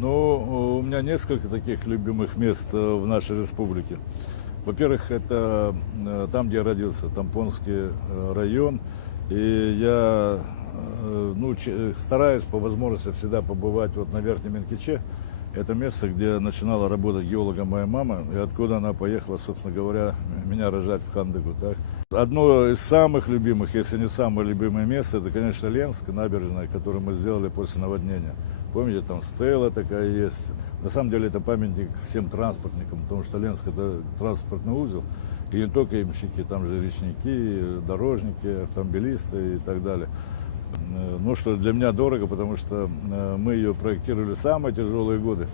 Ну, у меня несколько таких любимых мест в нашей республике. Во-первых, это там, где я родился, Тампонский район. И я стараюсь по возможности всегда побывать вот на Верхнем Минкиче. Это место, где начинала работать геологом моя мама, и откуда она поехала, собственно говоря, меня рожать в Хандыгу. Так. Одно из самых любимых, если не самое любимое место, это, конечно, Ленск, набережная, которую мы сделали после наводнения. Помните, там стела такая есть. На самом деле это памятник всем транспортникам, потому что Ленск это транспортный узел. И не только ямщики, там же речники, дорожники, автомобилисты и так далее. Ну, что для меня дорого, потому что мы ее проектировали в самые тяжелые годы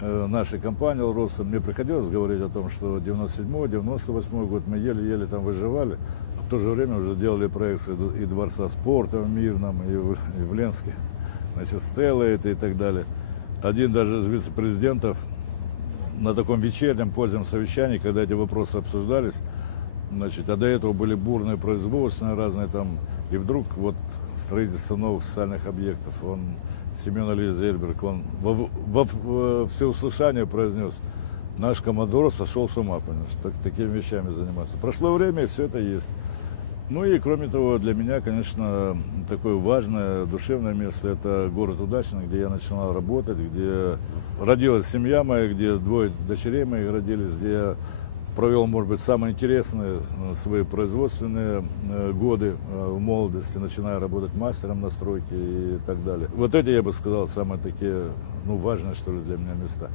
нашей компании «Алроса». Мне приходилось говорить о том, что 97-й, 98-й год мы еле-еле там выживали. А в то же время уже делали проекции и Дворца спорта в Мирном, и в Ленске. Значит, Стелла это и так далее. Один даже из вице-президентов на таком вечернем позднем совещании, когда эти вопросы обсуждались, значит, а до этого были бурные производственные разные там, и вдруг вот строительство новых социальных объектов, Семен Ильич Зельберг, он во всеуслышание произнес: наш командор сошел с ума, понимаешь, такими вещами заниматься. Прошло время, и все это есть. Ну и кроме того, для меня, конечно, такое важное душевное место – это город Удачный, где я начинал работать, где родилась семья моя, где двое дочерей моих родились, где я провел, может быть, самые интересные свои производственные годы в молодости, начиная работать мастером на стройке и так далее. Вот эти, я бы сказал, самые такие, важные, что ли, для меня места.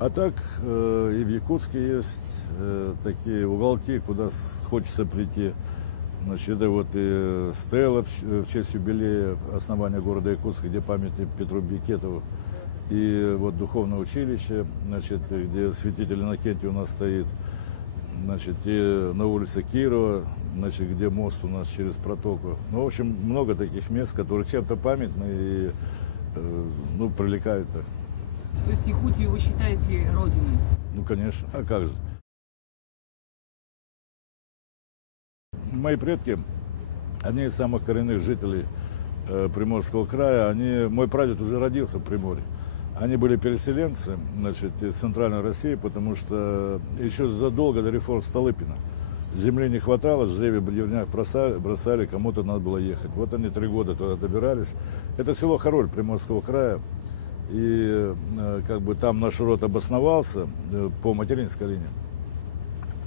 А так и в Якутске есть такие уголки, куда хочется прийти. Значит, это вот и стела в честь юбилея основания города Якутска, где памятник Петру Бекетову, и вот духовное училище, значит, где святитель Иннокентий у нас стоит, значит, и на улице Кирова, значит, где мост у нас через протоку. Ну, в общем, много таких мест, которые чем-то памятны и привлекают так. То есть Якутию вы считаете родиной? Ну, конечно, а как же. Мои предки, одни из самых коренных жителей Приморского края, мой прадед уже родился в Приморье. Они были переселенцы, значит, из Центральной России, потому что еще задолго до реформ Столыпина земли не хватало, жребий в деревнях бросали, кому-то надо было ехать. Вот они 3 года туда добирались. Это село Хароль Приморского края, и как бы там наш род обосновался по материнской линии.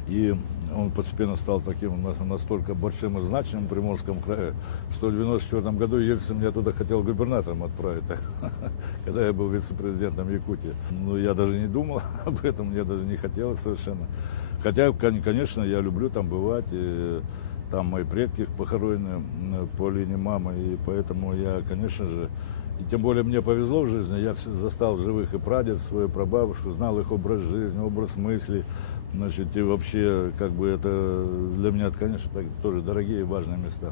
И он постепенно стал таким настолько большим и значимым в Приморском крае, что в 1994 году Ельцин меня туда хотел губернатором отправить, когда я был вице-президентом Якутии. Но я даже не думал об этом, мне даже не хотелось совершенно. Хотя, конечно, я люблю там бывать, и там мои предки похоронены по линии мамы, и поэтому я, конечно же, и тем более мне повезло в жизни, я застал в живых и прадед, свою прабабушку, знал их образ жизни, образ мыслей. Значит, и вообще, как бы это для меня, конечно, тоже дорогие и важные места.